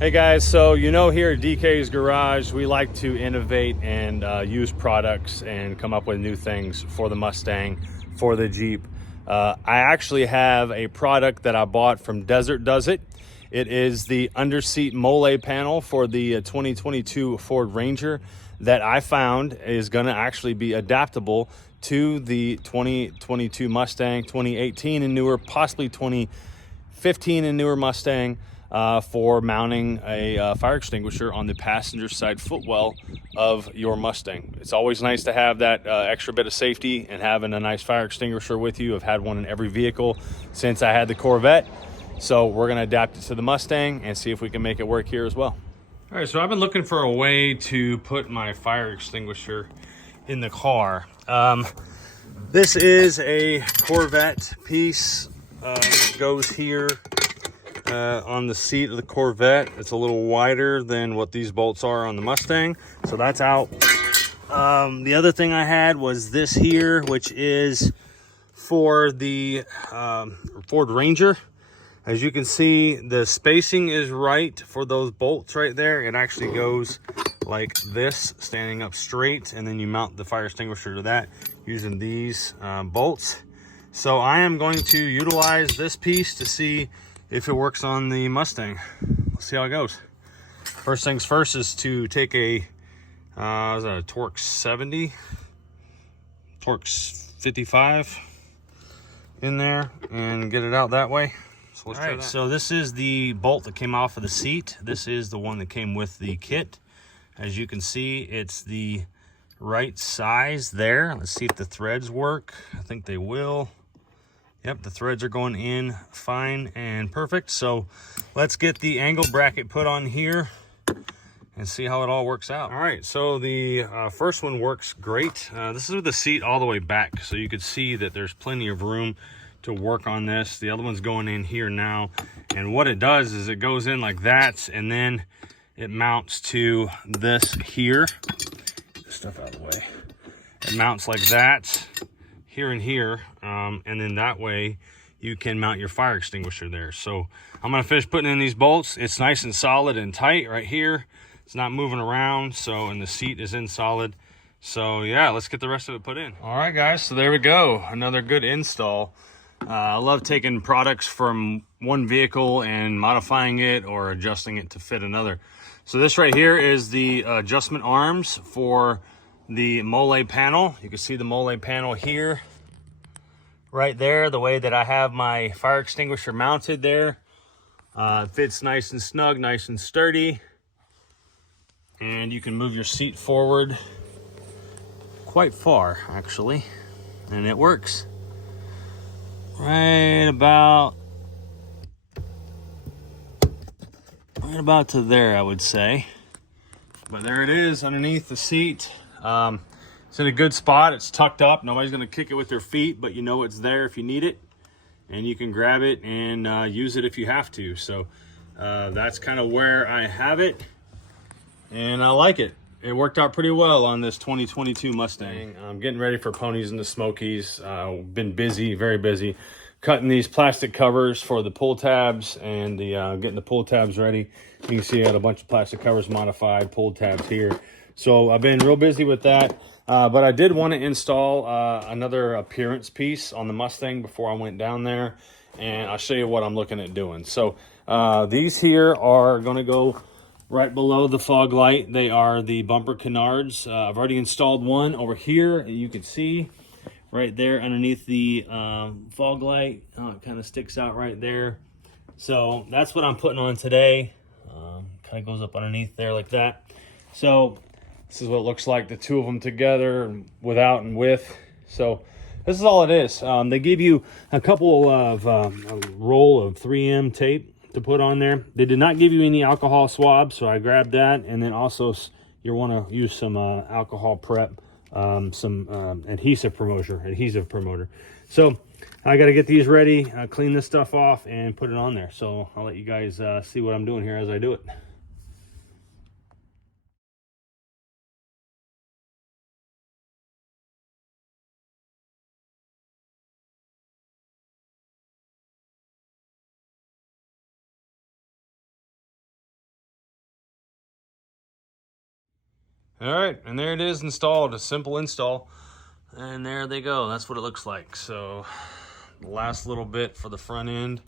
Hey guys, so here at DK's Garage, we like to innovate and use products and come up with new things for the Mustang, for the Jeep. I actually have a product that I bought from Desert Does It. It is the underseat Molay panel for the 2022 Ford Ranger that I found is going to actually be adaptable to the 2022 Mustang, 2018 and newer, possibly 2015 and newer Mustang. For mounting a fire extinguisher on the passenger side footwell of your Mustang. It's always nice to have that extra bit of safety and having a nice fire extinguisher with you. I've had one in every vehicle since I had the Corvette. So we're gonna adapt it to the Mustang and see if we can make it work here as well. All right, so I've been looking for a way to put my fire extinguisher in the car. This is a Corvette piece. It goes here. On the seat of the Corvette. It's a little wider than what these bolts are on the Mustang, so that's out. The other thing I had was this here, which is for the Ford Ranger. As you can see, the spacing is right for those bolts right there. It actually goes like this, standing up straight, and then you mount the fire extinguisher to that using these bolts. So I am going to utilize this piece to see if it works on the Mustang. Let's see how it goes. First things first is to take a, is that a Torx 70? Torx 55 in there and get it out that way. So let's try that. So this is the bolt that came off of the seat. This is the one that came with the kit. As you can see, it's the right size there. Let's see if the threads work. I think they will. Yep, the threads are going in fine and perfect. So let's get the angle bracket put on here and see how it all works out. All right, so the first one works great. This is with the seat all the way back, so you could see that there's plenty of room to work on this. The other one's going in here now. And what it does is it goes in like that, and then it mounts to this here. Get this stuff out of the way. It mounts like that. Here and here, and then that way you can mount your fire extinguisher there. So I'm gonna finish putting in these bolts. It's nice and solid and tight right here. It's not moving around, so, and the seat is in solid. So yeah, let's get the rest of it put in. All right guys, so there we go, another good install. I love taking products from one vehicle and modifying it or adjusting it to fit another. So this right here is the adjustment arms for the Molay panel. You can see the Molay panel here, right there, the way that I have my fire extinguisher mounted there. It fits nice and snug, nice and sturdy. And you can move your seat forward quite far, actually. And it works. Right about to there, I would say. But there it is underneath the seat. It's in a good spot. It's tucked up. Nobody's going to kick it with their feet, but you know it's there if you need it. And you can grab it and use it if you have to. So that's kind of where I have it. And I like it. It worked out pretty well on this 2022 Mustang. I'm getting ready for Ponies in the Smokies. Been busy, very busy, cutting these plastic covers for the pull tabs and the getting the pull tabs ready. You can see I had a bunch of plastic covers modified, pull tabs here. So I've been real busy with that. But I did want to install another appearance piece on the Mustang before I went down there. And I'll show you what I'm looking at doing. So these here are going to go right below the fog light. They are the bumper canards. I've already installed one over here. You can see right there underneath the fog light. It kind of sticks out right there. So that's what I'm putting on today. Kind of goes up underneath there like that. So this is what it looks like, the two of them together, without and with. So this is all it is. They give you a couple of a roll of 3M tape to put on there. They did not give you any alcohol swabs, so I grabbed that. And then also you want to use some alcohol prep, some adhesive promoter. So I got to get these ready, clean this stuff off, and put it on there. So I'll let you guys see what I'm doing here as I do it. All right, and there it is installed, a simple install. And there they go, that's what it looks like. So the last little bit for the front end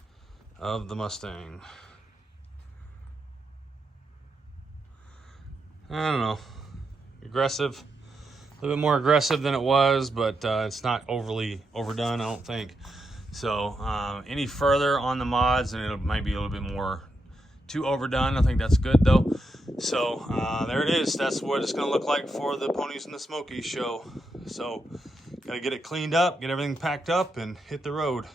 of the Mustang. I don't know, aggressive, a little bit more aggressive than it was, but it's not overly overdone, I don't think. So any further on the mods and it might be a little bit more too overdone. I think that's good though. So there it is. That's what it's going to look like for the Ponies and the Smokies show. So got to get it cleaned up, get everything packed up, and hit the road.